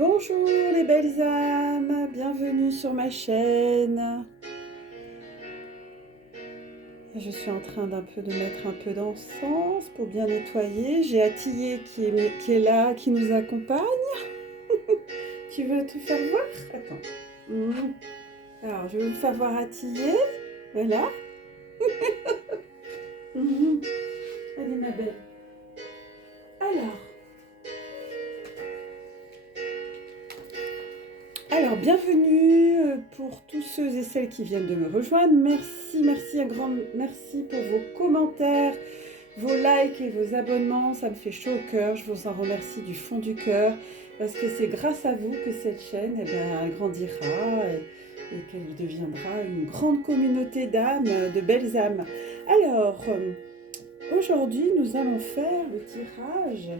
Bonjour les belles âmes, bienvenue sur ma chaîne. Je suis en train de mettre un peu d'encens pour bien nettoyer. J'ai Atillé qui est là, qui nous accompagne. Tu veux te faire voir? Attends. Alors, je vais vous faire voir Atillé. Voilà. Allez ma belle. Alors, bienvenue pour tous ceux et celles qui viennent de me rejoindre. Merci, un grand merci pour vos commentaires, vos likes et vos abonnements. Ça me fait chaud au cœur. Je vous en remercie du fond du cœur parce que c'est grâce à vous que cette chaîne elle grandira et qu'elle deviendra une grande communauté d'âmes, de belles âmes. Alors, aujourd'hui, nous allons faire le tirage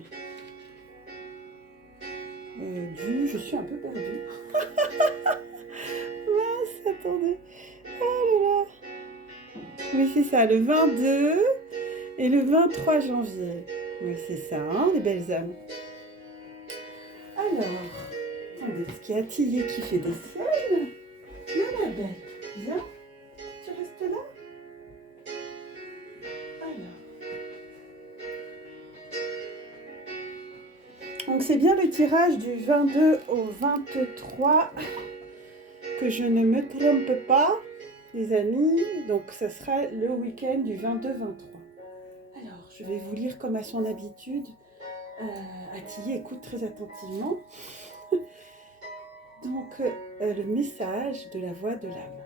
je suis un peu perdue. Mince, attendez. Oh là là. Oui, c'est ça, le 22 et le 23 janvier. Oui, c'est ça, hein, les belles âmes. Alors, attendez, est-ce qu'il y a Atillé qui fait des siennes? Non, ma belle, viens, tu restes là. Donc c'est bien le tirage du 22 au 23 que je ne me trompe pas, les amis. Donc ça sera le week-end du 22-23. Alors je vais vous lire comme à son habitude. Atillé écoute très attentivement. Donc le message de la voix de l'âme.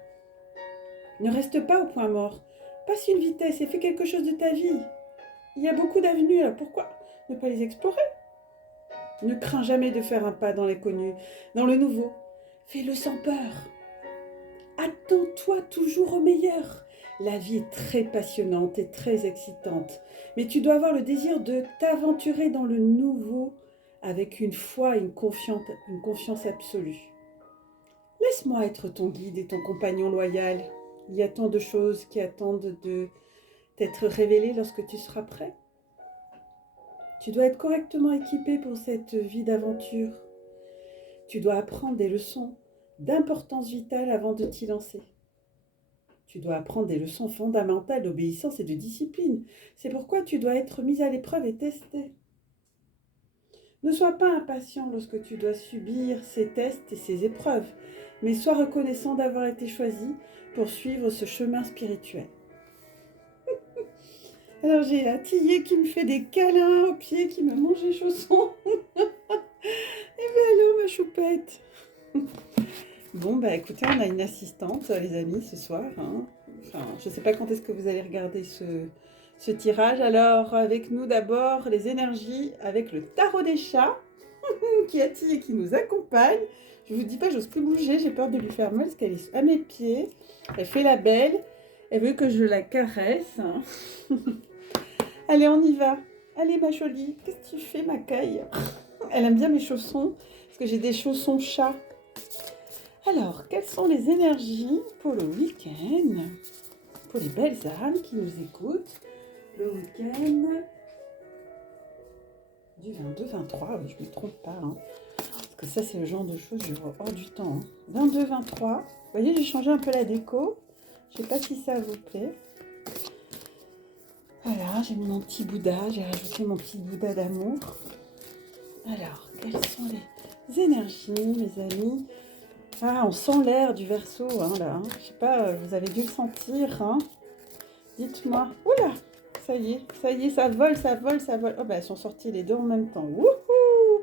Ne reste pas au point mort. Passe une vitesse et fais quelque chose de ta vie. Il y a beaucoup d'avenues, alors pourquoi ne pas les explorer? Ne crains jamais de faire un pas dans l'inconnu, dans le nouveau. Fais-le sans peur. Attends-toi toujours au meilleur. La vie est très passionnante et très excitante, mais tu dois avoir le désir de t'aventurer dans le nouveau avec une foi et une confiance absolue. Laisse-moi être ton guide et ton compagnon loyal. Il y a tant de choses qui attendent de t'être révélées lorsque tu seras prêt. Tu dois être correctement équipé pour cette vie d'aventure. Tu dois apprendre des leçons d'importance vitale avant de t'y lancer. Tu dois apprendre des leçons fondamentales d'obéissance et de discipline. C'est pourquoi tu dois être mis à l'épreuve et testé. Ne sois pas impatient lorsque tu dois subir ces tests et ces épreuves, mais sois reconnaissant d'avoir été choisi pour suivre ce chemin spirituel. Alors j'ai Atillé qui me fait des câlins aux pieds, qui me mange les chaussons. Et bien alors ma choupette. Bon bah écoutez, on a une assistante les amis ce soir. Hein. Enfin, je ne sais pas quand est-ce que vous allez regarder ce tirage. Alors avec nous d'abord les énergies avec le tarot des chats qui est Atillé et qui nous accompagne. Je vous dis pas, j'ose plus bouger, j'ai peur de lui faire mal parce qu'elle est à mes pieds. Elle fait la belle, elle veut que je la caresse. Allez, on y va. Allez, ma jolie, qu'est-ce que tu fais, ma caille? Elle aime bien mes chaussons, parce que j'ai des chaussons chats. Alors, quelles sont les énergies pour le week-end? Pour les belles âmes qui nous écoutent, le week-end du 22-23, oui, je ne me trompe pas. Hein. Parce que ça, c'est le genre de choses que je vois hors du temps. Hein. 22-23. Vous voyez, j'ai changé un peu la déco. Je ne sais pas si ça vous plaît. Voilà, j'ai mis mon petit Bouddha, j'ai rajouté mon petit Bouddha d'amour. Alors, quelles sont les énergies, mes amis? Ah, on sent l'air du Verseau, hein, là. Hein. Je sais pas, vous avez dû le sentir, hein. Dites-moi. Oula, ça y est, ça vole, ça vole, ça vole. Oh, bah, elles sont sorties les deux en même temps. Wouhou!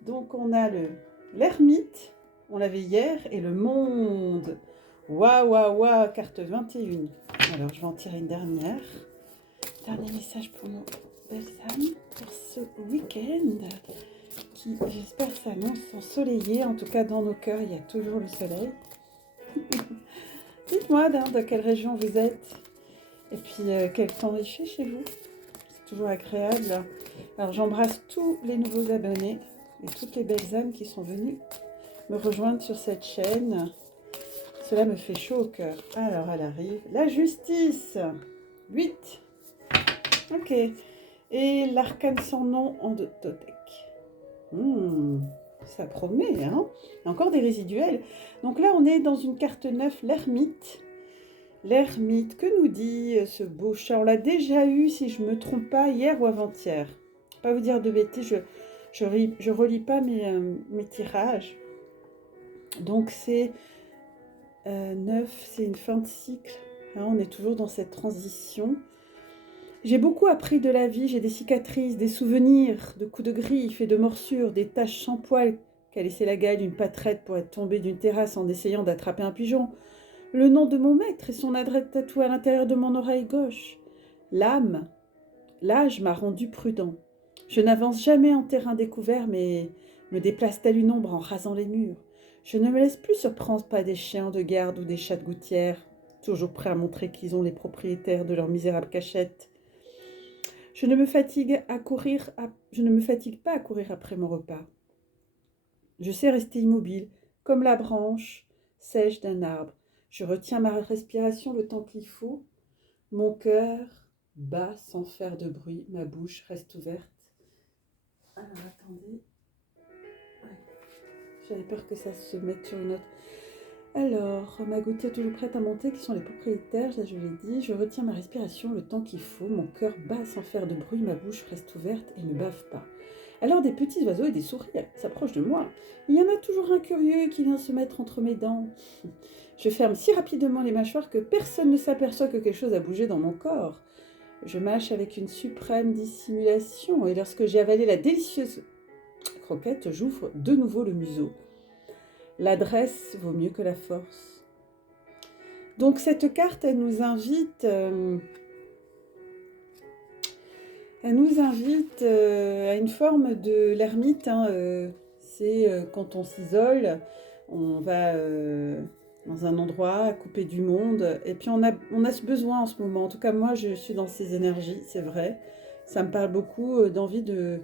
Donc, on a l'ermite, on l'avait hier, et le monde. Waouh, waouh, waouh, carte 21. Alors, je vais en tirer une dernière. Dernier message pour nos belles âmes pour ce week-end qui, j'espère, s'annonce ensoleillé. En tout cas, dans nos cœurs, il y a toujours le soleil. Dites-moi de quelle région vous êtes et puis quel temps il fait chez vous. C'est toujours agréable. Alors, j'embrasse tous les nouveaux abonnés et toutes les belles âmes qui sont venues me rejoindre sur cette chaîne. Cela me fait chaud au cœur. Alors, elle arrive. La justice. 8. Ok. Et l'arcane sans nom en totec. ça promet, hein. Il y a encore des résiduels. Donc là, on est dans une carte 9, l'ermite. L'ermite, que nous dit ce beau chat? On l'a déjà eu, si je ne me trompe pas, hier ou avant-hier. Je ne vais pas vous dire de bêtises, je relis pas mes tirages. Donc c'est 9, c'est une fin de cycle. Hein, on est toujours dans cette transition. J'ai beaucoup appris de la vie, j'ai des cicatrices, des souvenirs, de coups de griffe et de morsures, des taches sans poils qu'a laissé la gaille d'une pâterette pour être tombée d'une terrasse en essayant d'attraper un pigeon. Le nom de mon maître et son adresse tatouée à l'intérieur de mon oreille gauche. L'âge m'a rendu prudent. Je n'avance jamais en terrain découvert, mais me déplace telle une ombre en rasant les murs. Je ne me laisse plus surprendre par des chiens de garde ou des chats de gouttière, toujours prêts à montrer qu'ils ont les propriétaires de leur misérable cachette. Je ne me fatigue pas à courir après mon repas. Je sais rester immobile, comme la branche sèche d'un arbre. Je retiens ma respiration le temps qu'il faut. Mon cœur bat sans faire de bruit. Ma bouche reste ouverte. Alors, attendez. Ouais. J'avais peur que ça se mette sur une autre. Alors, ma gouttière toujours prête à monter, qui sont les propriétaires, là je l'ai dit. Je retiens ma respiration le temps qu'il faut. Mon cœur bat sans faire de bruit. Ma bouche reste ouverte et ne bave pas. Alors des petits oiseaux et des souris s'approchent de moi. Il y en a toujours un curieux qui vient se mettre entre mes dents. Je ferme si rapidement les mâchoires que personne ne s'aperçoit que quelque chose a bougé dans mon corps. Je mâche avec une suprême dissimulation et lorsque j'ai avalé la délicieuse croquette, j'ouvre de nouveau le museau. L'adresse vaut mieux que la force. Donc cette carte, elle nous invite... Elle nous invite à une forme de l'ermite. Hein, c'est quand on s'isole, on va dans un endroit coupé du monde. Et puis on a ce besoin en ce moment. En tout cas, moi, je suis dans ces énergies, c'est vrai. Ça me parle beaucoup d'envie de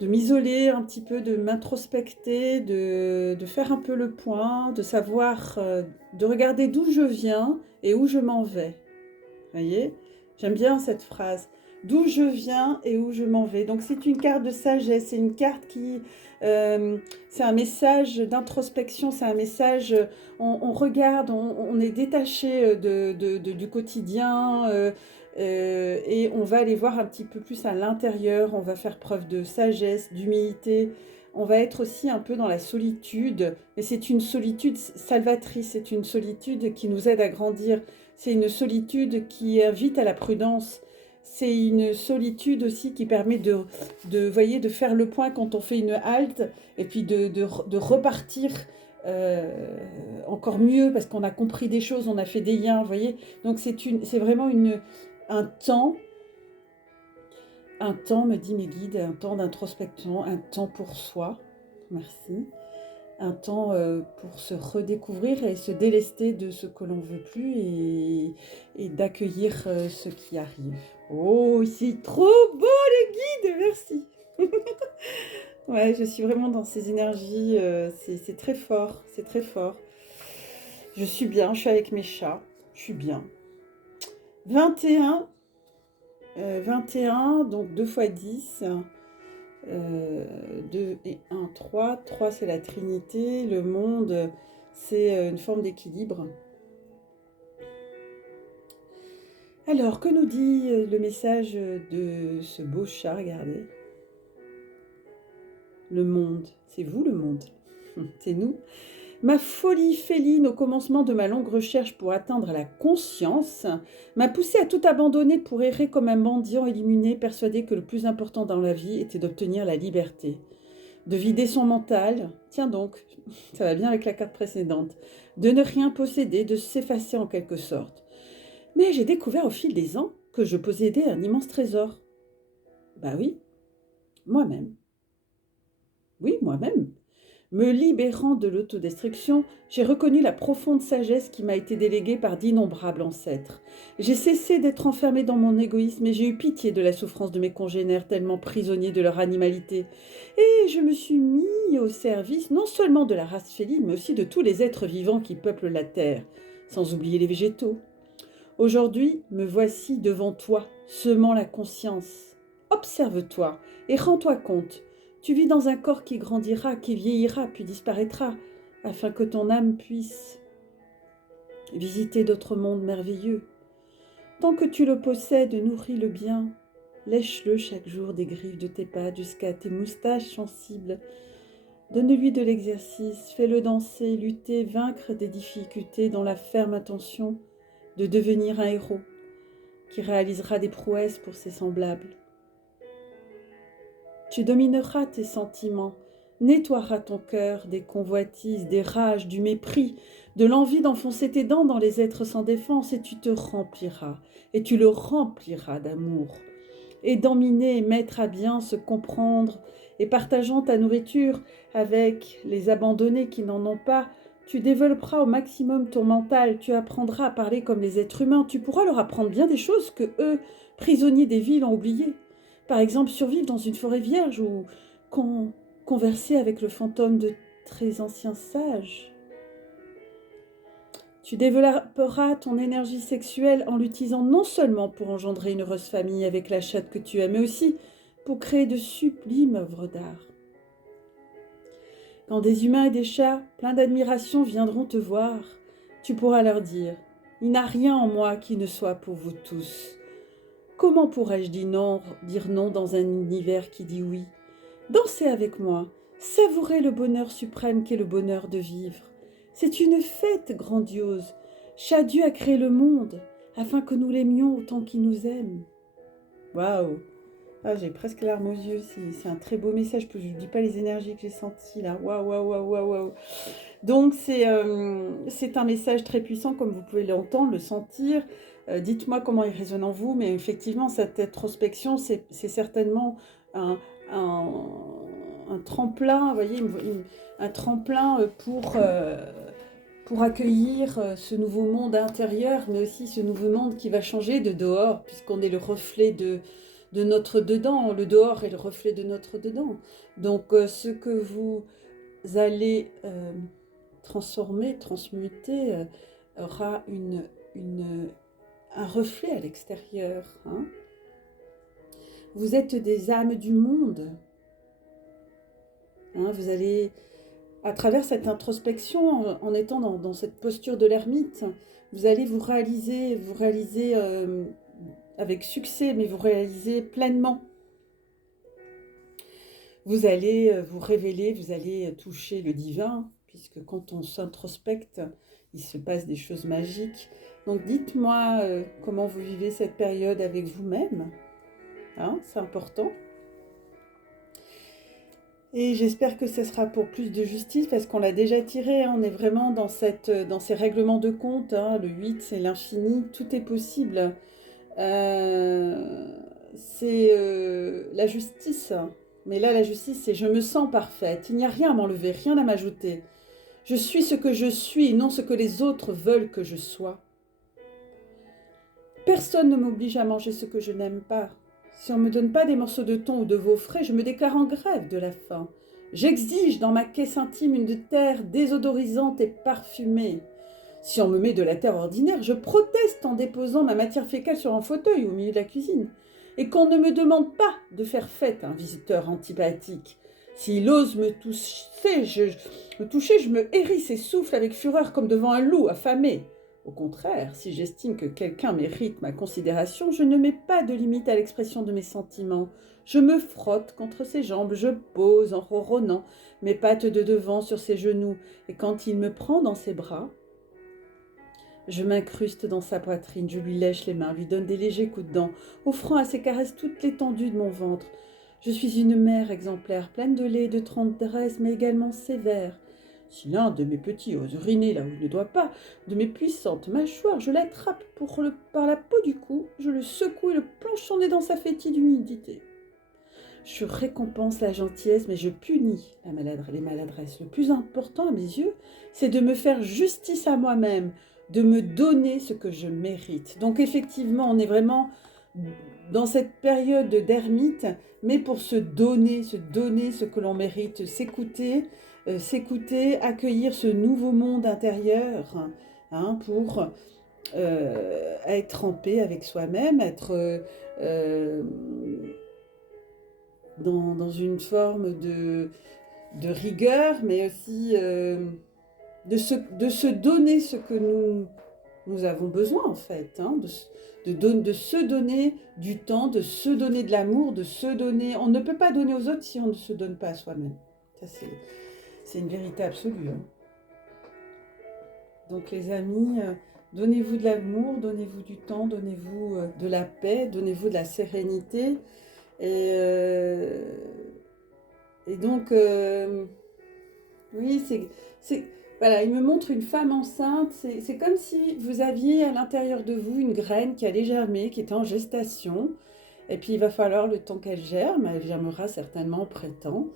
m'isoler un petit peu, de m'introspecter, de faire un peu le point, de savoir, de regarder d'où je viens et où je m'en vais. Vous voyez ? J'aime bien cette phrase. D'où je viens et où je m'en vais. Donc c'est une carte de sagesse, c'est une carte qui... c'est un message d'introspection, c'est un message... On regarde, on est détaché du quotidien et on va aller voir un petit peu plus à l'intérieur, on va faire preuve de sagesse, d'humilité. On va être aussi un peu dans la solitude, mais c'est une solitude salvatrice, c'est une solitude qui nous aide à grandir, c'est une solitude qui invite à la prudence. C'est une solitude aussi qui permet de faire le point quand on fait une halte et puis de repartir encore mieux parce qu'on a compris des choses, on a fait des liens, vous voyez. Donc c'est vraiment un temps, me dit mes guides, un temps d'introspection, un temps pour soi, merci. Un temps pour se redécouvrir et se délester de ce que l'on ne veut plus et d'accueillir ce qui arrive. Oh, c'est trop beau les guides, merci. Ouais, je suis vraiment dans ces énergies, c'est très fort, c'est très fort. Je suis bien, je suis avec mes chats, je suis bien. 21, donc 2 x 10. 2 et 1, 3. 3, c'est la Trinité. Le monde, c'est une forme d'équilibre. Alors, que nous dit le message de ce beau chat? Regardez. Le monde. C'est vous, le monde. C'est nous. Ma folie féline au commencement de ma longue recherche pour atteindre la conscience m'a poussé à tout abandonner pour errer comme un mendiant illuminé, persuadé que le plus important dans la vie était d'obtenir la liberté. De vider son mental, tiens donc, ça va bien avec la carte précédente, de ne rien posséder, de s'effacer en quelque sorte. Mais j'ai découvert au fil des ans que je possédais un immense trésor. Bah oui, moi-même. Oui, moi-même. Me libérant de l'autodestruction, j'ai reconnu la profonde sagesse qui m'a été déléguée par d'innombrables ancêtres. J'ai cessé d'être enfermé dans mon égoïsme et j'ai eu pitié de la souffrance de mes congénères tellement prisonniers de leur animalité. Et je me suis mis au service non seulement de la race féline, mais aussi de tous les êtres vivants qui peuplent la terre, sans oublier les végétaux. Aujourd'hui, me voici devant toi, semant la conscience. Observe-toi et rends-toi compte. Tu vis dans un corps qui grandira, qui vieillira, puis disparaîtra, afin que ton âme puisse visiter d'autres mondes merveilleux. Tant que tu le possèdes, nourris-le bien. Lèche-le chaque jour des griffes de tes pattes jusqu'à tes moustaches sensibles. Donne-lui de l'exercice, fais-le danser, lutter, vaincre des difficultés dans la ferme intention de devenir un héros qui réalisera des prouesses pour ses semblables. Tu domineras tes sentiments, nettoieras ton cœur des convoitises, des rages, du mépris, de l'envie d'enfoncer tes dents dans les êtres sans défense, et tu te rempliras, et tu le rempliras d'amour. Et d'emminer et mettre à bien se comprendre, et partageant ta nourriture avec les abandonnés qui n'en ont pas, tu développeras au maximum ton mental, tu apprendras à parler comme les êtres humains, tu pourras leur apprendre bien des choses que eux, prisonniers des villes, ont oubliées. Par exemple, survivre dans une forêt vierge ou converser avec le fantôme de très anciens sages. Tu développeras ton énergie sexuelle en l'utilisant non seulement pour engendrer une heureuse famille avec la chatte que tu aimes, mais aussi pour créer de sublimes œuvres d'art. Quand des humains et des chats, pleins d'admiration, viendront te voir, tu pourras leur dire « Il n'y a rien en moi qui ne soit pour vous tous. Comment pourrais-je dire non dans un univers qui dit oui? Dansez avec moi, savourez le bonheur suprême qu'est le bonheur de vivre. C'est une fête grandiose. Chaque Dieu a créé le monde afin que nous l'aimions autant qu'il nous aime. » Waouh! Ah, j'ai presque les larmes aux yeux, c'est un très beau message, je ne vous dis pas les énergies que j'ai senties là. Waouh, waouh, waouh, waouh, waouh. Donc c'est un message très puissant, comme vous pouvez l'entendre, le sentir. Dites-moi comment il résonne en vous, mais effectivement, cette introspection, c'est certainement un tremplin, vous voyez, un tremplin pour accueillir ce nouveau monde intérieur, mais aussi ce nouveau monde qui va changer de dehors, puisqu'on est le reflet de notre dedans. Le dehors est le reflet de notre dedans. Donc, ce que vous allez transformer, transmuter, aura un reflet à l'extérieur. Hein. Vous êtes des âmes du monde. Hein, vous allez, à travers cette introspection, en étant dans cette posture de l'ermite, vous allez vous réaliser avec succès, mais vous réalisez pleinement. Vous allez vous révéler, vous allez toucher le divin, puisque quand on s'introspecte, il se passe des choses magiques. Donc dites-moi comment vous vivez cette période avec vous-même. Hein, c'est important. Et j'espère que ce sera pour plus de justice, parce qu'on l'a déjà tiré, hein, on est vraiment dans ces règlements de compte. Hein, le 8, c'est l'infini, tout est possible. C'est la justice. Mais là, la justice, c'est je me sens parfaite. Il n'y a rien à m'enlever, rien à m'ajouter. Je suis ce que je suis et non ce que les autres veulent que je sois. Personne ne m'oblige à manger ce que je n'aime pas. Si on ne me donne pas des morceaux de thon ou de veau frais, je me déclare en grève de la faim. J'exige dans ma caisse intime une terre désodorisante et parfumée. Si on me met de la terre ordinaire, je proteste en déposant ma matière fécale sur un fauteuil au milieu de la cuisine. Et qu'on ne me demande pas de faire fête à un visiteur antipathique. S'il ose me toucher, je me hérisse et souffle avec fureur comme devant un loup affamé. Au contraire, si j'estime que quelqu'un mérite ma considération, je ne mets pas de limite à l'expression de mes sentiments. Je me frotte contre ses jambes, je pose en ronronnant mes pattes de devant sur ses genoux, et quand il me prend dans ses bras, je m'incruste dans sa poitrine, je lui lèche les mains, lui donne des légers coups de dents, offrant à ses caresses toute l'étendue de mon ventre. Je suis une mère exemplaire, pleine de lait et de tendresse, mais également sévère. Si l'un de mes petits ose uriner là où il ne doit pas, de mes puissantes mâchoires, je l'attrape par la peau du cou, je le secoue et le plonge son nez dans sa fétide humidité. Je récompense la gentillesse, mais je punis les maladresses. Le plus important à mes yeux, c'est de me faire justice à moi-même, de me donner ce que je mérite. Donc effectivement, on est vraiment dans cette période d'ermite, mais pour se donner ce que l'on mérite, s'écouter, accueillir ce nouveau monde intérieur, hein, pour être en paix avec soi-même, être dans une forme de rigueur, mais aussi de se donner ce que nous avons besoin, en fait, hein, de se donner du temps, de se donner de l'amour, de se donner... On ne peut pas donner aux autres si on ne se donne pas à soi-même. Ça, c'est une vérité absolue. Hein. Donc, les amis, donnez-vous de l'amour, donnez-vous du temps, donnez-vous de la paix, donnez-vous de la sérénité. Et, et donc, oui, voilà, il me montre une femme enceinte. C'est comme si vous aviez à l'intérieur de vous une graine qui allait germer, qui était en gestation. Et puis, il va falloir le temps qu'elle germe. Elle germera certainement au printemps.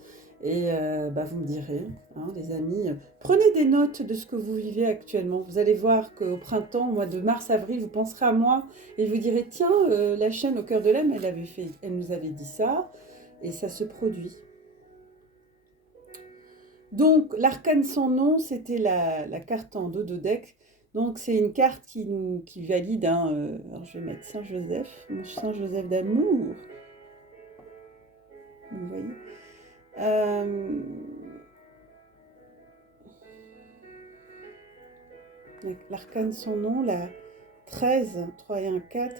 Et vous me direz, hein, les amis, prenez des notes de ce que vous vivez actuellement. Vous allez voir qu'au printemps, au mois de mars-avril, vous penserez à moi et vous direz, tiens, la chaîne au cœur de l'âme, elle nous avait dit ça. Et ça se produit. Donc, l'arcane sans nom, c'était la carte en dodo-deck. Donc, c'est une carte qui valide, hein, alors je vais mettre Saint-Joseph, mon Saint-Joseph d'amour. Vous voyez l'arcane sans nom, la 13, 3 et 1, 4.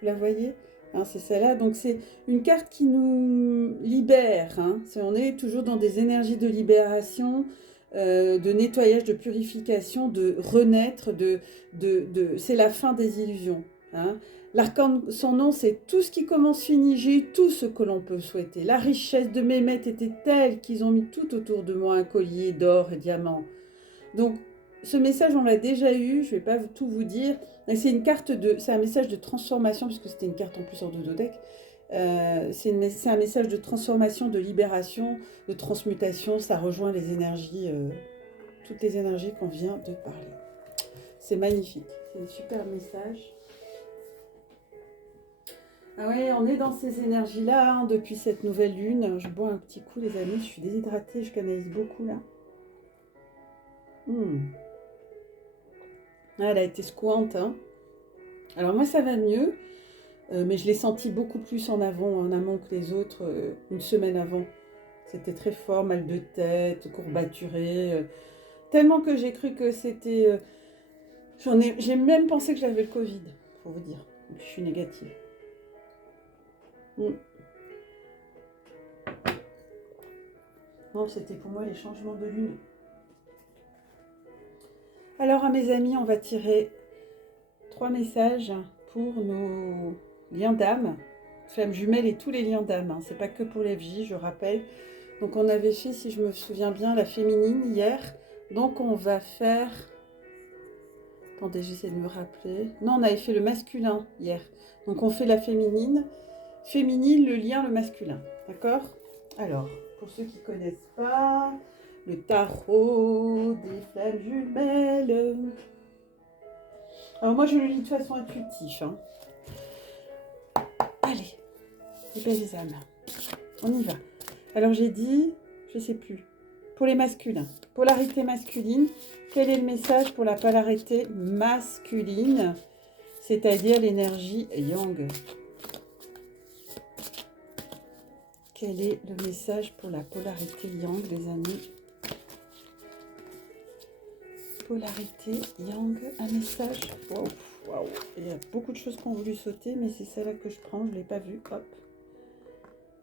Vous la voyez hein, c'est celle-là. Donc, c'est une carte qui nous libère. Hein. On est toujours dans des énergies de libération, de nettoyage, de purification, de renaître. C'est la fin des illusions. Hein. L'arcane sans nom, c'est tout ce qui commence fini. J'ai eu tout ce que l'on peut souhaiter. La richesse de mes maîtres était telle qu'ils ont mis tout autour de moi un collier d'or et diamants. Donc, ce message, on l'a déjà eu, je ne vais pas tout vous dire. C'est un message de transformation, puisque c'était une carte en plus en dodo-deck. C'est un message de transformation, de libération, de transmutation. Ça rejoint les énergies, toutes les énergies qu'on vient de parler. C'est magnifique, c'est un super message. Ah oui, on est dans ces énergies-là hein, depuis cette nouvelle lune. Je bois un petit coup, les amis, je suis déshydratée, je canalise beaucoup là. Ah, elle a été secouante. Hein. Alors moi, ça va mieux, mais je l'ai senti beaucoup plus en amont que les autres, une semaine avant. C'était très fort, mal de tête, courbaturé. Tellement que j'ai cru que c'était... j'ai même pensé que j'avais le Covid, pour vous dire. Et puis je suis négative. Non, c'était pour moi les changements de lune. Alors, à mes amis, on va tirer 3 messages pour nos liens d'âme, flammes jumelles et tous les liens d'âme. Hein. C'est pas que pour les FJ, je rappelle. Donc, on avait fait, si je me souviens bien, la féminine hier. Donc, on va faire... Attendez, j'essaie de me rappeler. Non, on avait fait le masculin hier. Donc, on fait la féminine. Féminine, le lien, le masculin. D'accord? Alors, pour ceux qui ne connaissent pas, le tarot des flammes jumelles. Alors, moi, je le lis de façon intuitive. Hein. Allez, les belles âmes. On y va. Alors, j'ai dit, je ne sais plus, pour les masculins. Polarité masculine. Quel est le message pour la polarité masculine, c'est-à-dire l'énergie yang? Quel est le message pour la polarité yang, les amis? Polarité yang, un message. Waouh, waouh. Il y a beaucoup de choses qui ont voulu sauter, mais c'est celle-là que je prends. Je ne l'ai pas vue. Hop.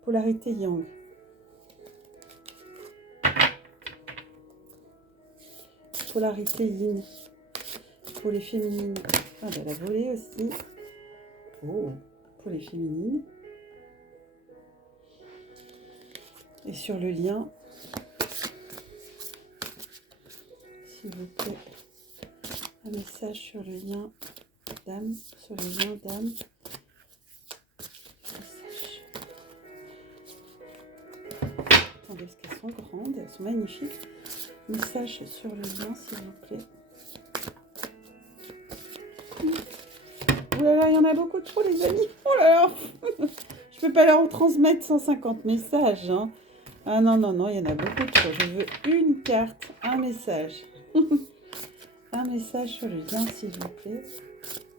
Polarité yang. Polarité yin. Pour les féminines. Ah, ben, elle a volé aussi. Oh, pour les féminines. Et sur le lien, s'il vous plaît, un message sur le lien d'âme, sur le lien d'âme. Attendez, parce qu'elles sont grandes, elles sont magnifiques. Message sur le lien, s'il vous plaît. Oh là là, il y en a beaucoup trop, les amis. Oh là là. Je peux pas leur transmettre 150 messages. Hein. Ah non, non, non, il y en a beaucoup trop. Je veux une carte, un message. Un message sur le lien, s'il vous plaît.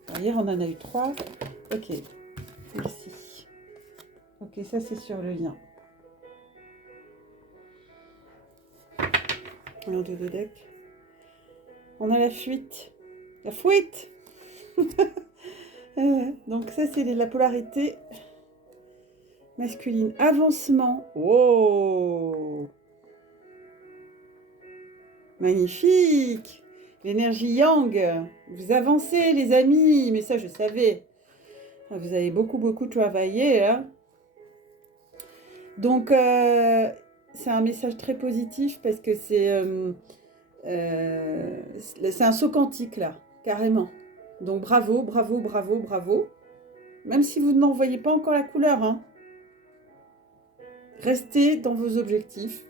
Alors, hier, on en a eu 3. Ok, merci. Ok, ça, c'est sur le lien. Alors, de deux decks. On a la fuite. La fuite. Donc ça, c'est la polarité masculine. Avancement. Oh, magnifique. L'énergie yang. Vous avancez, les amis. Mais ça, je savais. Vous avez beaucoup travaillé. Hein. Donc, c'est un message très positif parce que c'est un saut quantique, là, carrément. Donc, bravo. Même si vous n'en voyez pas encore la couleur. Hein. Restez dans vos objectifs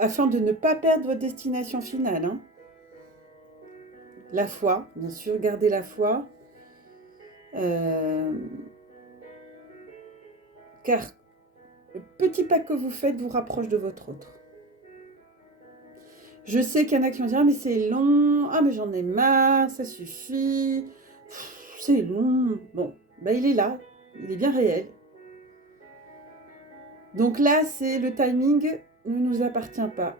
afin de ne pas perdre votre destination finale. Hein. La foi, bien sûr, gardez la foi. Car le petit pas que vous faites vous rapproche de votre autre. Je sais qu'il y en a qui vont dire « Ah, mais c'est long. Ah, mais j'en ai marre. Ça suffit. C'est long. » Bon, ben il est là. Il est bien réel. Donc là, c'est le timing ne nous appartient pas.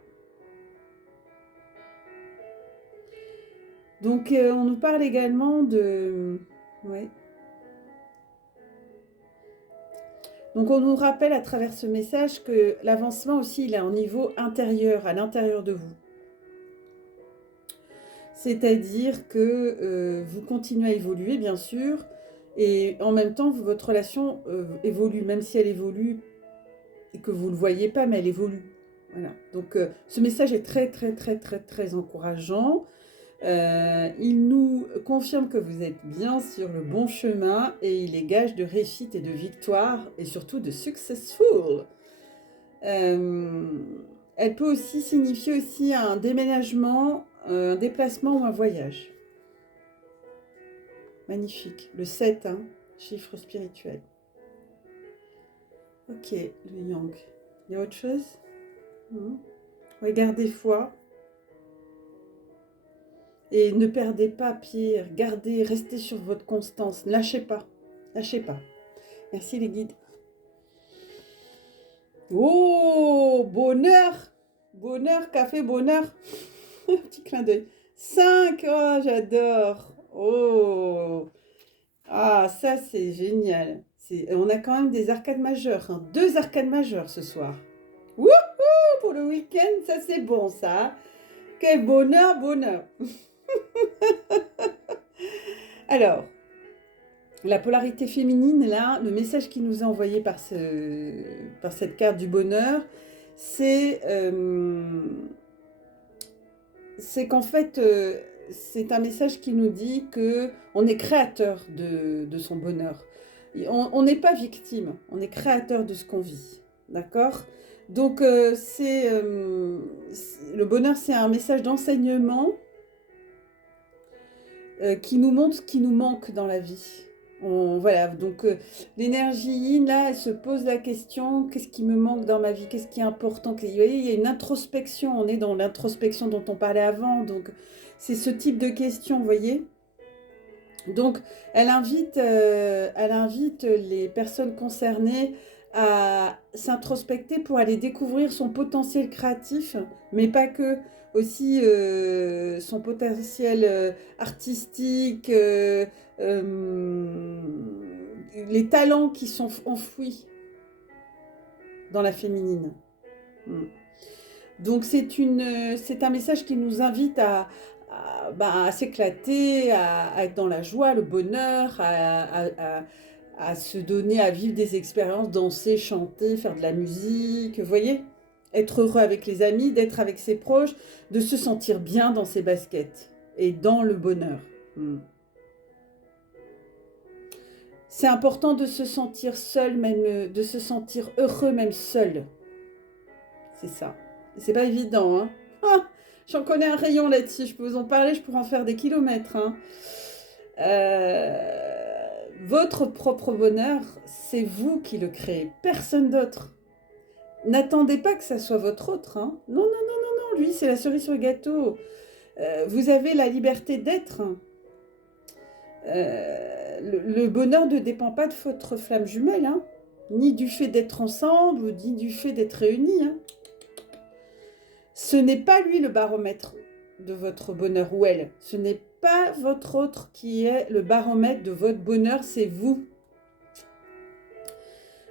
Donc, on nous parle également de... Ouais. Donc, on nous rappelle à travers ce message que l'avancement aussi, il est en niveau intérieur, à l'intérieur de vous. C'est-à-dire que vous continuez à évoluer, bien sûr, et en même temps, votre relation évolue, même si elle évolue et que vous ne le voyez pas, mais elle évolue. Voilà. Donc, ce message est très encourageant. Il nous confirme que vous êtes bien sur le bon chemin et il est gage de réussite et de victoire et surtout de successful. Elle peut aussi signifier aussi un déménagement, un déplacement ou un voyage. Magnifique. Le 7, hein, chiffre spirituel. Ok, le yang. Il y a autre chose? Regardez foi. Et ne perdez pas pied, restez sur votre constance, ne lâchez pas, lâchez pas. Merci les guides. Oh, bonheur, bonheur, café, bonheur. Un petit clin d'œil. 5, oh, j'adore. Oh, ah, ça c'est génial. On a quand même des arcades majeures, hein. 2 arcades majeures ce soir. Wouhou, pour le week-end, ça c'est bon ça. Quel bonheur. Alors, la polarité féminine, là, le message qui nous est envoyé par cette carte du bonheur, c'est qu'en fait, c'est un message qui nous dit qu'on est créateur de son bonheur. On n'est pas victime, on est créateur de ce qu'on vit, d'accord ? Donc, le bonheur, c'est un message d'enseignement qui nous montre ce qui nous manque dans la vie. Voilà, donc l'énergie yin, là, elle se pose la question, qu'est-ce qui me manque dans ma vie, qu'est-ce qui est important. Vous voyez, il y a une introspection, on est dans l'introspection dont on parlait avant, donc c'est ce type de question, vous voyez. Donc, elle invite les personnes concernées à s'introspecter pour aller découvrir son potentiel créatif, mais pas que, aussi son potentiel artistique, les talents qui sont enfouis dans la féminine. Donc c'est un message qui nous invite à s'éclater, à être dans la joie, le bonheur, à se donner, à vivre des expériences, danser, chanter, faire de la musique, vous voyez ? Être heureux avec les amis, d'être avec ses proches, de se sentir bien dans ses baskets et dans le bonheur. C'est important de se sentir seul, même de se sentir heureux même seul. C'est ça. Et c'est pas évident, hein. Ah, j'en connais un rayon là-dessus. Je peux vous en parler, je pourrais en faire des kilomètres. Hein. Votre propre bonheur, c'est vous qui le créez, personne d'autre. N'attendez pas que ça soit votre autre. Hein. Non, lui, c'est la cerise sur le gâteau. Vous avez la liberté d'être. Le bonheur ne dépend pas de votre flamme jumelle, hein, ni du fait d'être ensemble, ni du fait d'être réunis. Hein. Ce n'est pas lui le baromètre de votre bonheur ou elle. Ce n'est pas votre autre qui est le baromètre de votre bonheur, c'est vous.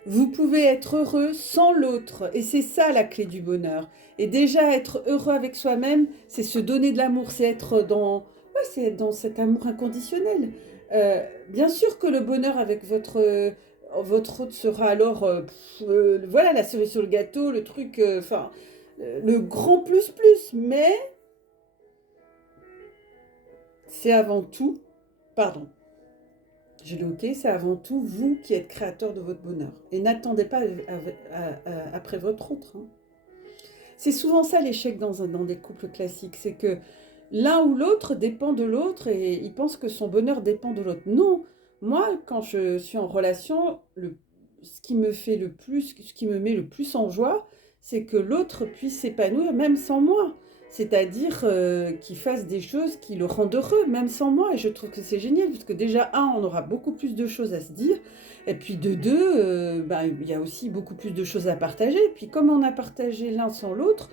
Vous pouvez être heureux sans l'autre et c'est ça la clé du bonheur. Et déjà être heureux avec soi-même, c'est se donner de l'amour, c'est être dans cet amour inconditionnel. Bien sûr que le bonheur avec votre autre sera alors, voilà, la cerise sur le gâteau, le truc, le grand plus plus, mais c'est avant tout, pardon, je l'ai ok, c'est avant tout vous qui êtes créateur de votre bonheur. Et n'attendez pas après votre autre. Hein. C'est souvent ça l'échec dans des couples classiques, c'est que l'un ou l'autre dépend de l'autre et il pense que son bonheur dépend de l'autre. Non, moi, quand je suis en relation, ce qui me met le plus en joie, c'est que l'autre puisse s'épanouir même sans moi. C'est-à-dire qu'il fasse des choses qui le rendent heureux, même sans moi. Et je trouve que c'est génial, parce que déjà, on aura beaucoup plus de choses à se dire. Et puis de deux, il y a aussi beaucoup plus de choses à partager. Et puis comme on a partagé l'un sans l'autre,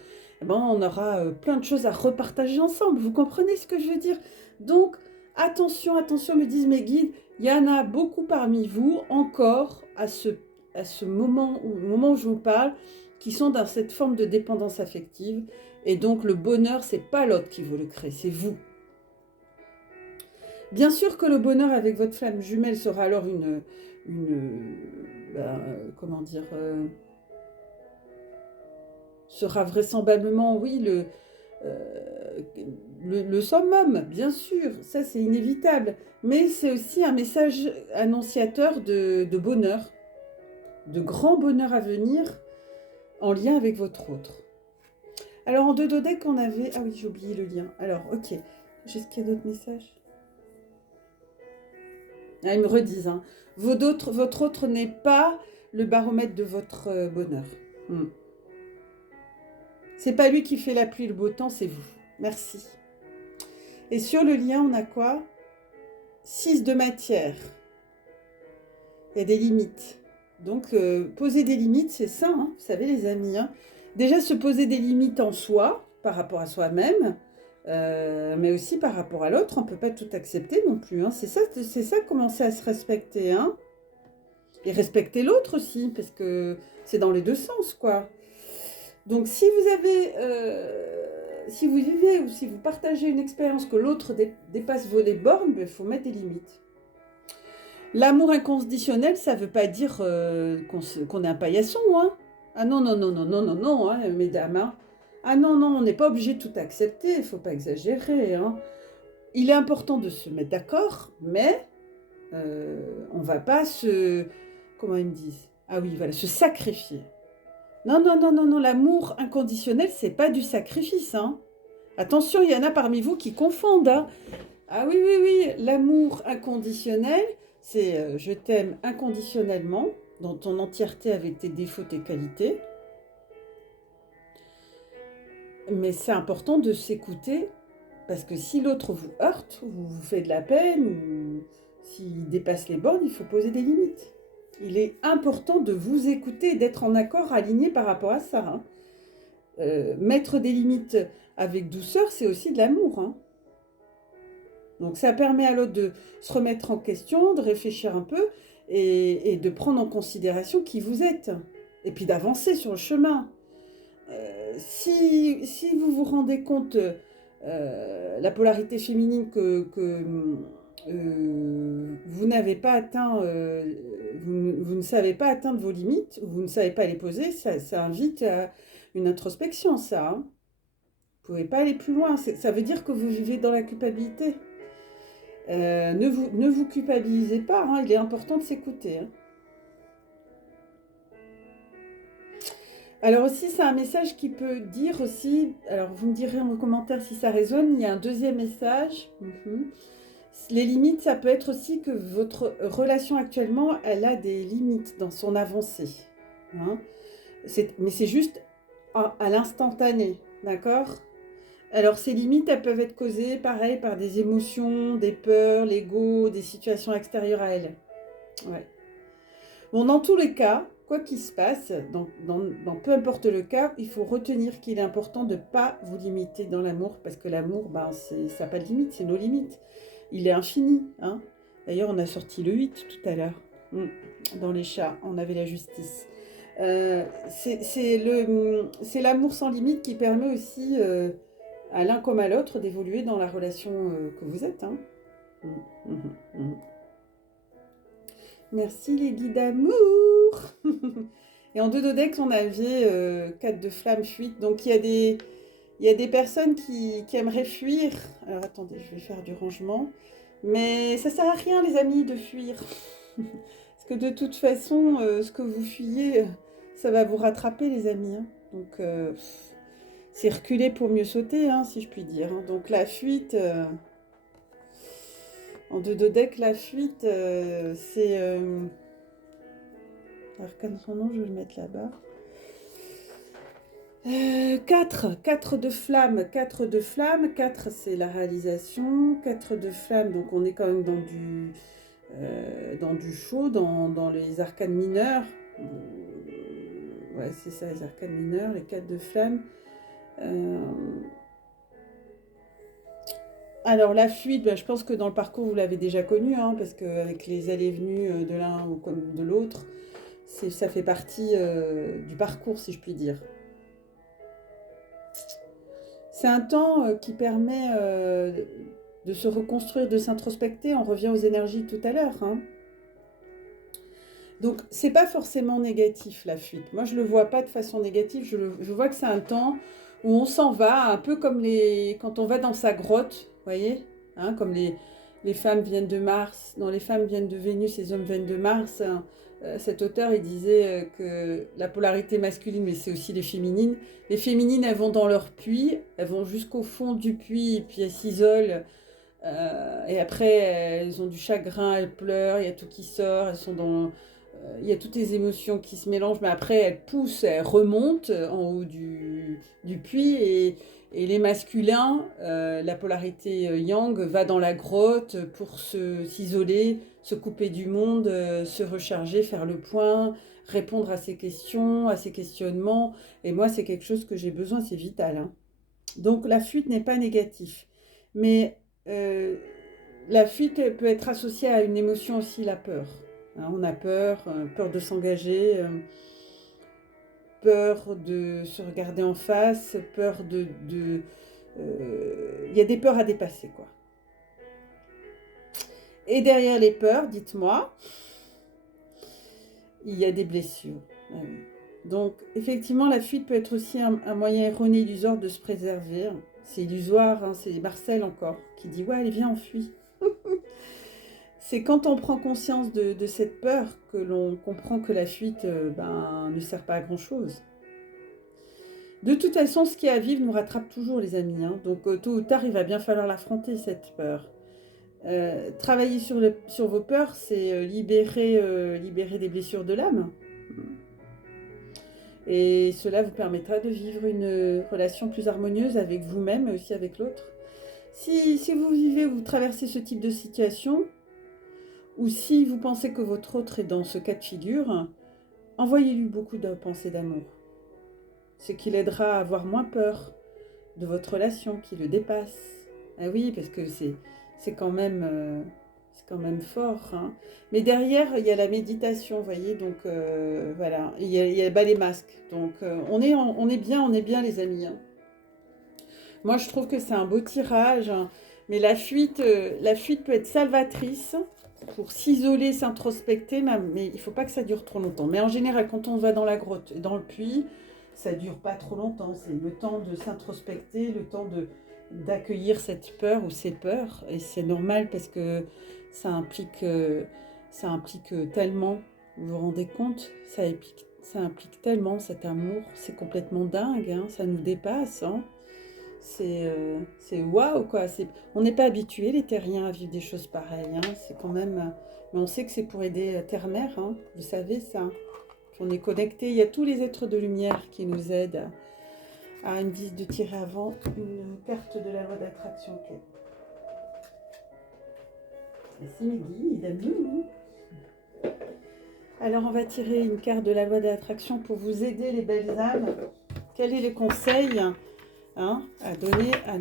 on aura plein de choses à repartager ensemble. Vous comprenez ce que je veux dire? Donc, attention, me disent mes guides, il y en a beaucoup parmi vous encore à ce moment où je vous parle, qui sont dans cette forme de dépendance affective. Et donc, le bonheur, c'est pas l'autre qui vous le crée, c'est vous. Bien sûr que le bonheur avec votre flamme jumelle sera alors sera vraisemblablement, oui, le summum, bien sûr, ça c'est inévitable. Mais c'est aussi un message annonciateur de bonheur, de grand bonheur à venir en lien avec votre autre. Alors, en 2 deck, on avait... Ah oui, j'ai oublié le lien. Alors, ok. Est-ce qu'il y a d'autres messages? Ils me redisent. Hein. Votre autre n'est pas le baromètre de votre bonheur. C'est pas lui qui fait la pluie et le beau temps, c'est vous. Merci. Et sur le lien, on a quoi? 6 de matière. Il y a des limites. Donc, poser des limites, c'est ça, hein, vous savez, les amis. Hein. Déjà, se poser des limites en soi, par rapport à soi-même, mais aussi par rapport à l'autre. On ne peut pas tout accepter non plus. Hein. C'est ça, commencer à se respecter. Hein. Et respecter l'autre aussi, parce que c'est dans les deux sens, quoi. Donc, si vous vivez ou si vous partagez une expérience que l'autre dépasse les bornes, il faut mettre des limites. L'amour inconditionnel, ça ne veut pas dire qu'on est un paillasson, hein. Ah non, hein, mesdames. Hein. Ah non, on n'est pas obligé de tout accepter, il ne faut pas exagérer. Hein. Il est important de se mettre d'accord, mais on ne va pas comment ils me disent? Ah oui, voilà, se sacrifier. Non, l'amour inconditionnel, c'est pas du sacrifice. Hein. Attention, il y en a parmi vous qui confondent. Hein. Ah oui, l'amour inconditionnel, c'est je t'aime inconditionnellement, dans ton entièreté avec tes défauts, tes qualités. Mais c'est important de s'écouter, parce que si l'autre vous heurte, ou vous fait de la peine, ou s'il dépasse les bornes, il faut poser des limites. Il est important de vous écouter et d'être en accord, aligné par rapport à ça. Hein. Mettre des limites avec douceur, c'est aussi de l'amour. Hein. Donc ça permet à l'autre de se remettre en question, de réfléchir un peu et de prendre en considération qui vous êtes. Et puis d'avancer sur le chemin. Si vous vous rendez compte, la polarité féminine que vous n'avez pas atteint, vous ne savez pas atteindre vos limites, vous ne savez pas les poser, ça invite à une introspection, ça. Hein. Vous ne pouvez pas aller plus loin. Ça veut dire que vous vivez dans la culpabilité. Ne vous culpabilisez pas, hein, il est important de s'écouter. Hein. Alors aussi, c'est un message qui peut dire aussi, alors vous me direz en commentaire si ça résonne, il y a un deuxième message. Les limites, ça peut être aussi que votre relation actuellement, elle a des limites dans son avancée. Hein. Mais c'est juste à l'instantané, d'accord ? Alors ces limites, elles peuvent être causées, pareil, par des émotions, des peurs, l'ego, des situations extérieures à elles. Ouais. Bon, dans tous les cas, quoi qu'il se passe, dans peu importe le cas, il faut retenir qu'il est important de ne pas vous limiter dans l'amour, parce que l'amour, ben, ça n'a pas de limite, c'est nos limites. Il est infini. Hein. D'ailleurs, on a sorti le 8 tout à l'heure. Dans les chats, on avait la justice. C'est l'amour sans limite qui permet aussi à l'un comme à l'autre d'évoluer dans la relation que vous êtes. Hein. Merci les guides d'amour. Et en 2 dodex, on avait 4 de flamme fuite. Donc il y a des personnes qui aimeraient fuir. Alors attendez, je vais faire du rangement. Mais ça sert à rien les amis de fuir. Parce que de toute façon, ce que vous fuyez, ça va vous rattraper les amis. Hein. Donc c'est reculer pour mieux sauter, hein, si je puis dire. Hein. Donc la fuite... En 2 dodex, la fuite, c'est... Arcane son nom, je vais le mettre là-bas. 4 de flamme, 4 de flamme, 4 c'est la réalisation, 4 de flamme, donc on est quand même dans du chaud, dans les arcanes mineurs. Ouais, c'est ça, les arcanes mineurs, les 4 de flamme. Alors la fuite, ben, je pense que dans le parcours vous l'avez déjà connu, hein, parce qu'avec les allées et venues de l'un ou comme de l'autre, ça fait partie du parcours si je puis dire. C'est un temps qui permet de se reconstruire, de s'introspecter. On revient aux énergies tout à l'heure. Hein. Donc c'est pas forcément négatif la fuite. Moi je le vois pas de façon négative. Je vois que c'est un temps où on s'en va, un peu comme quand on va dans sa grotte, vous voyez, hein, comme les femmes viennent de Mars, non les femmes viennent de Vénus, les hommes viennent de Mars. Hein. Cet auteur il disait que la polarité masculine, mais c'est aussi les féminines. Les féminines elles vont dans leur puits, elles vont jusqu'au fond du puits et puis elles s'isolent. Et après elles ont du chagrin, elles pleurent, il y a tout qui sort, elles sont dans il y a toutes les émotions qui se mélangent, mais après elles poussent, elles remontent en haut du puits et les masculins, la polarité yang va dans la grotte pour s'isoler, se couper du monde, se recharger, faire le point, répondre à ses questions, à ses questionnements. Et moi, c'est quelque chose que j'ai besoin, c'est vital. Hein. Donc la fuite n'est pas négative. Mais la fuite peut être associée à une émotion aussi, la peur. Hein, on a peur, peur de s'engager, peur de se regarder en face, peur y a des peurs à dépasser, quoi. Et derrière les peurs, dites-moi, il y a des blessures. Ah oui. Donc, effectivement, la fuite peut être aussi un moyen erroné, illusoire de se préserver. C'est illusoire, hein, c'est Marcel encore, qui dit « Ouais, allez, viens, on fuit ». C'est quand on prend conscience de cette peur que l'on comprend que la fuite ne sert pas à grand-chose. De toute façon, ce qui est à vivre nous rattrape toujours, les amis. Hein. Donc, tôt ou tard, il va bien falloir l'affronter, cette peur. Travailler sur vos peurs, c'est libérer des blessures de l'âme. Et cela vous permettra de vivre une relation plus harmonieuse avec vous-même, mais aussi avec l'autre. Si vous vivez ou vous traversez ce type de situation, ou si vous pensez que votre autre est dans ce cas de figure, envoyez-lui beaucoup de pensées d'amour. Ce qui l'aidera à avoir moins peur de votre relation qui le dépasse. Ah oui, parce que c'est quand même fort. Hein. Mais derrière, il y a la méditation, vous voyez, donc voilà. Il y a les masques. Donc on est bien les amis. Hein. Moi, je trouve que c'est un beau tirage, hein. Mais la fuite peut être salvatrice pour s'isoler, s'introspecter, mais il ne faut pas que ça dure trop longtemps. Mais en général, quand on va dans la grotte et dans le puits, ça ne dure pas trop longtemps. C'est le temps de s'introspecter, le temps d'accueillir cette peur ou ces peurs. Et c'est normal parce que ça implique tellement, vous vous rendez compte, ça implique tellement cet amour. C'est complètement dingue, hein, ça nous dépasse, hein. C'est waouh quoi. On n'est pas habitué les terriens à vivre des choses pareilles. Hein. C'est quand même. Mais on sait que c'est pour aider Terre-Mère. Hein. Vous savez ça. On est connecté. Il y a tous les êtres de lumière qui nous aident. Ah, ils me disent de tirer avant une carte de la loi d'attraction. Okay. Merci mes guides. Alors, on va tirer une carte de la loi de l'attraction pour vous aider, les belles âmes. Quel est le conseil à donner à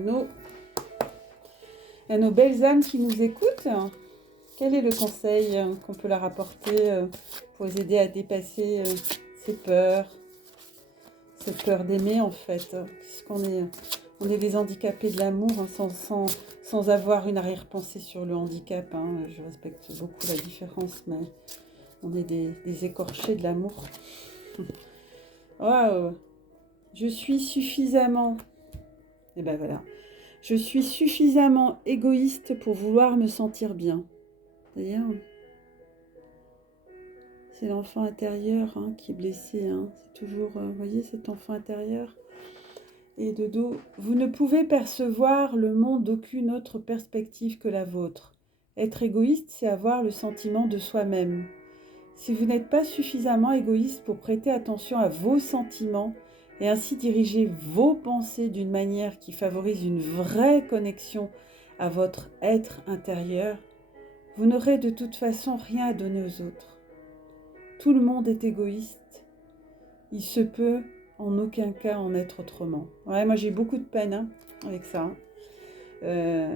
nos belles âmes qui nous écoutent? Quel est le conseil qu'on peut leur apporter pour les aider à dépasser ces peurs, cette peur d'aimer en fait, puisqu'on est des handicapés de l'amour sans avoir une arrière-pensée sur le handicap. Je respecte beaucoup la différence, mais on est des écorchés de l'amour. Waouh! Je suis suffisamment... Et ben voilà. Je suis suffisamment égoïste pour vouloir me sentir bien. D'ailleurs, c'est l'enfant intérieur qui est blessé. C'est toujours, vous voyez, cet enfant intérieur. Et de dos, vous ne pouvez percevoir le monde d'aucune autre perspective que la vôtre. Être égoïste, c'est avoir le sentiment de soi-même. Si vous n'êtes pas suffisamment égoïste pour prêter attention à vos sentiments et ainsi diriger vos pensées d'une manière qui favorise une vraie connexion à votre être intérieur, vous n'aurez de toute façon rien à donner aux autres. Tout le monde est égoïste. Il se peut en aucun cas en être autrement. Ouais, moi j'ai eu beaucoup de peine avec ça. Ouais,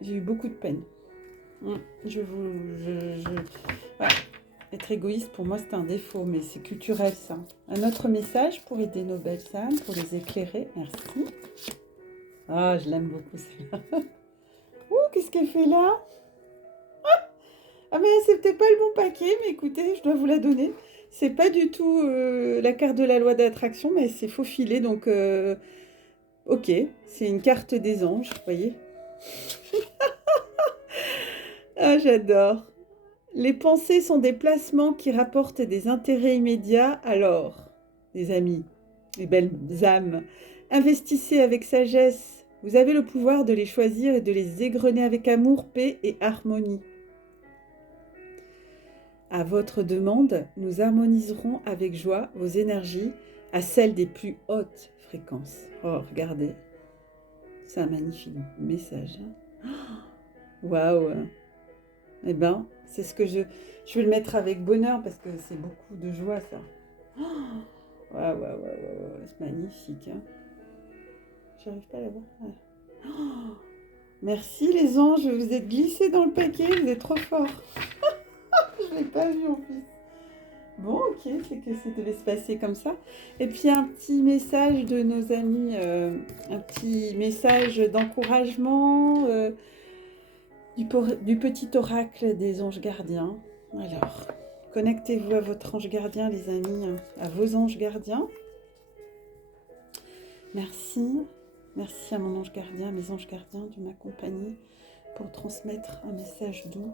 j'ai eu beaucoup de peine. Ouais. Être égoïste, pour moi, c'est un défaut, mais c'est culturel, ça. Un autre message pour aider nos belles âmes, pour les éclairer. Merci. Ah, je l'aime beaucoup, celle-là. Ouh, qu'est-ce qu'elle fait là? Ah, mais c'est peut-être pas le bon paquet, mais écoutez, je dois vous la donner. C'est pas du tout la carte de la loi d'attraction, mais c'est faufilé, donc... ok, c'est une carte des anges, vous voyez. Ah, j'adore. Les pensées sont des placements qui rapportent des intérêts immédiats. Alors, les amis, les belles âmes, investissez avec sagesse. Vous avez le pouvoir de les choisir et de les égrener avec amour, paix et harmonie. À votre demande, nous harmoniserons avec joie vos énergies à celles des plus hautes fréquences. Oh, regardez, c'est un magnifique message. Waouh! Eh ben, c'est ce que je vais le mettre avec bonheur parce que c'est beaucoup de joie, ça. Waouh, c'est magnifique. J'arrive pas à la voir. Merci les anges, vous êtes glissés dans le paquet, vous êtes trop forts. Je ne l'ai pas vu en plus. Bon, ok, c'est que ça devait se passer comme ça. Et puis un petit message de nos amis, un petit message d'encouragement du petit oracle des anges gardiens. Alors, connectez-vous à votre ange gardien, les amis, à vos anges gardiens. Merci. Merci à mon ange gardien, mes anges gardiens de m'accompagner pour transmettre un message doux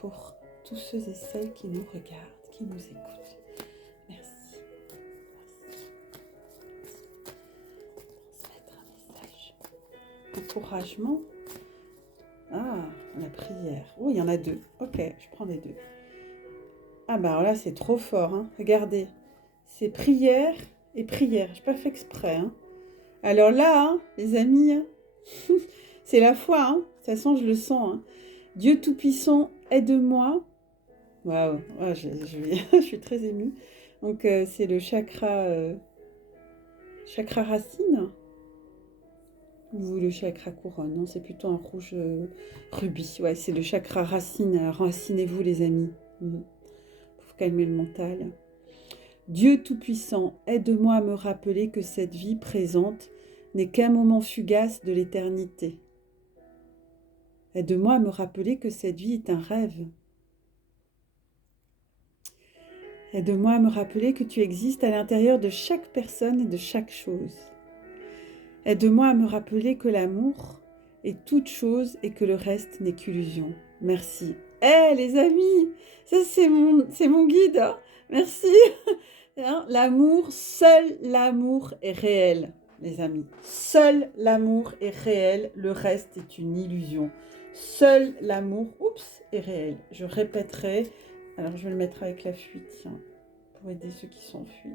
pour tous ceux et celles qui nous regardent, qui nous écoutent. Merci. Transmettre un message. Encouragement. Ah, la prière. Oh, il y en a deux. Ok, je prends les deux. Ah bah alors là, c'est trop fort. Regardez. C'est prière et prière. Je n'ai pas fait exprès. Alors là, les amis, c'est la foi. De toute façon, je le sens. Dieu Tout-Puissant, aide-moi. Waouh, je suis très émue. Donc, c'est le chakra racine ou le chakra couronne. Non, c'est plutôt un rouge rubis. Ouais, c'est le chakra racine. Racinez-vous, les amis, pour calmer le mental. Dieu Tout-Puissant, aide-moi à me rappeler que cette vie présente n'est qu'un moment fugace de l'éternité. Aide-moi à me rappeler que cette vie est un rêve. Aide-moi à me rappeler que tu existes à l'intérieur de chaque personne et de chaque chose. Aide-moi à me rappeler que l'amour est toute chose et que le reste n'est qu'illusion. Merci. Les amis, ça c'est mon guide. Merci. L'amour, seul l'amour est réel, les amis. Seul l'amour est réel, le reste est une illusion. Seul l'amour, est réel. Je répéterai. Alors, je vais le mettre avec la fuite, pour aider ceux qui sont en fuite.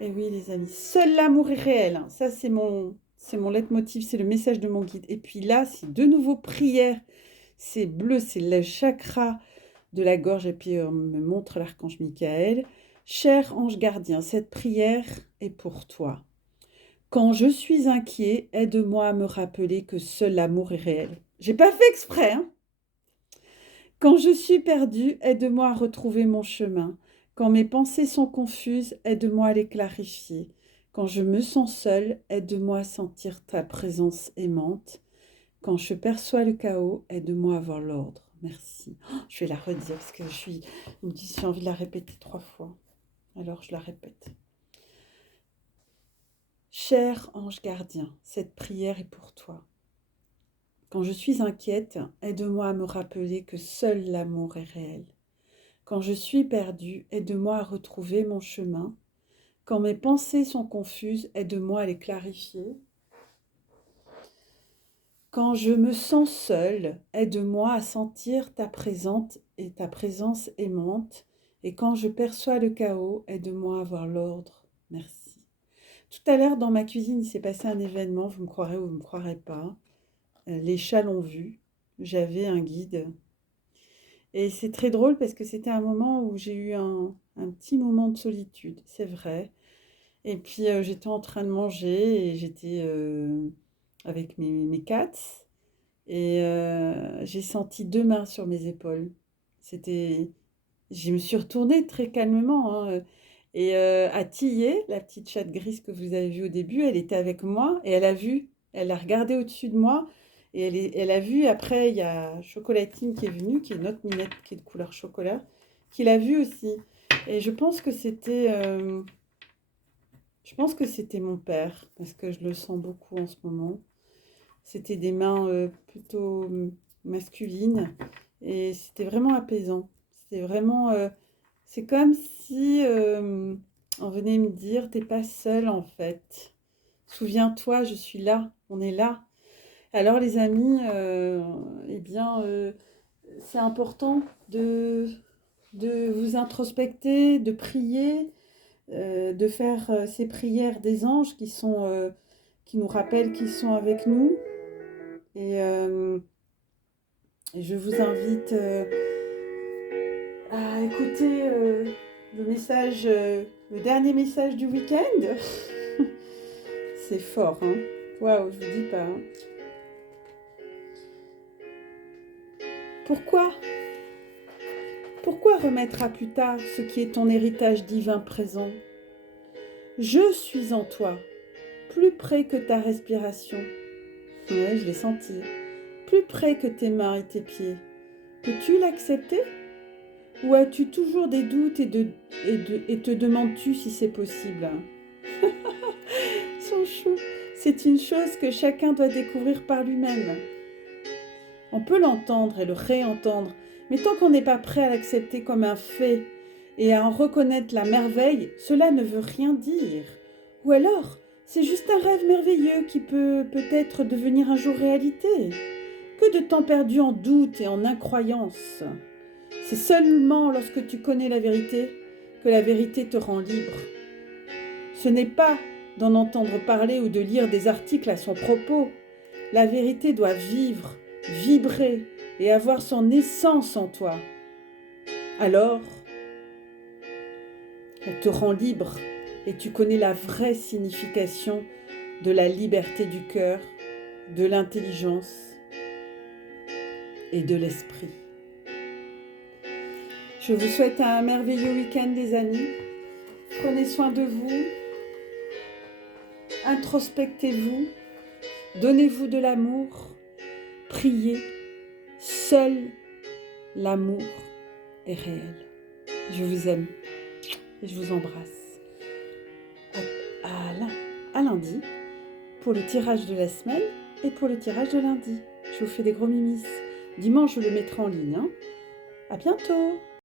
Et oui, les amis, seul l'amour est réel. Ça, c'est mon leitmotiv, c'est le message de mon guide. Et puis là, c'est de nouveau prière. C'est bleu, c'est le chakra de la gorge et puis me montre l'archange Michael. Cher ange gardien, cette prière est pour toi. Quand je suis inquiet, aide-moi à me rappeler que seul l'amour est réel. J'ai pas fait exprès, hein. Quand je suis perdue, aide-moi à retrouver mon chemin. Quand mes pensées sont confuses, aide-moi à les clarifier. Quand je me sens seule, aide-moi à sentir ta présence aimante. Quand je perçois le chaos, aide-moi à voir l'ordre. Merci. Oh, je vais la redire parce que j'ai envie de la répéter 3 fois. Alors je la répète. Cher ange gardien, cette prière est pour toi. Quand je suis inquiète, aide-moi à me rappeler que seul l'amour est réel. Quand je suis perdue, aide-moi à retrouver mon chemin. Quand mes pensées sont confuses, aide-moi à les clarifier. Quand je me sens seule, aide-moi à sentir ta présence et ta présence aimante. Et quand je perçois le chaos, aide-moi à voir l'ordre. Merci. Tout à l'heure, dans ma cuisine, il s'est passé un événement, vous me croirez ou vous ne me croirez pas. Les chats l'ont vu. J'avais un guide. Et c'est très drôle parce que c'était un moment où j'ai eu un petit moment de solitude, c'est vrai. Et puis j'étais en train de manger et j'étais avec mes cats. Et j'ai senti 2 mains sur mes épaules. Je me suis retournée très calmement, hein, et Atillée, la petite chatte grise que vous avez vue au début, elle était avec moi et elle a regardé au-dessus de moi et elle a vu, après il y a Chocolatine qui est venue, qui est notre minette, qui est de couleur chocolat, qui l'a vue aussi. Et je pense que c'était mon père, parce que je le sens beaucoup en ce moment. C'était des mains plutôt masculines et c'était vraiment apaisant. C'était vraiment, c'est comme si on venait me dire, t'es pas seule en fait. Souviens-toi, je suis là, on est là. Alors les amis, eh bien, c'est important de vous introspecter, de prier, de faire ces prières des anges qui nous rappellent qu'ils sont avec nous. Et je vous invite à écouter le dernier message du week-end. C'est fort, hein. Waouh, je vous dis pas. Hein. Pourquoi remettre à plus tard ce qui est ton héritage divin présent? Je suis en toi, plus près que ta respiration. Ouais, je l'ai senti. Plus près que tes mains et tes pieds. Peux-tu l'accepter? Ou as-tu toujours des doutes et te demandes-tu si c'est possible? Son chou, c'est une chose que chacun doit découvrir par lui-même. On peut l'entendre et le réentendre, mais tant qu'on n'est pas prêt à l'accepter comme un fait et à en reconnaître la merveille, cela ne veut rien dire. Ou alors, c'est juste un rêve merveilleux qui peut peut-être devenir un jour réalité. Que de temps perdu en doute et en incroyance. C'est seulement lorsque tu connais la vérité que la vérité te rend libre. Ce n'est pas d'en entendre parler ou de lire des articles à son propos. La vérité doit vivre, vibrer et avoir son essence en toi. Alors, elle te rend libre et tu connais la vraie signification de la liberté du cœur, de l'intelligence et de l'esprit. Je vous souhaite un merveilleux week-end, les amis. Prenez soin de vous. Introspectez-vous. Donnez-vous de l'amour. Priez. Seul l'amour est réel. Je vous aime et je vous embrasse. À lundi pour le tirage de la semaine et pour le tirage de lundi. Je vous fais des gros mimis. Dimanche, je le mettrai en ligne. Hein. À bientôt.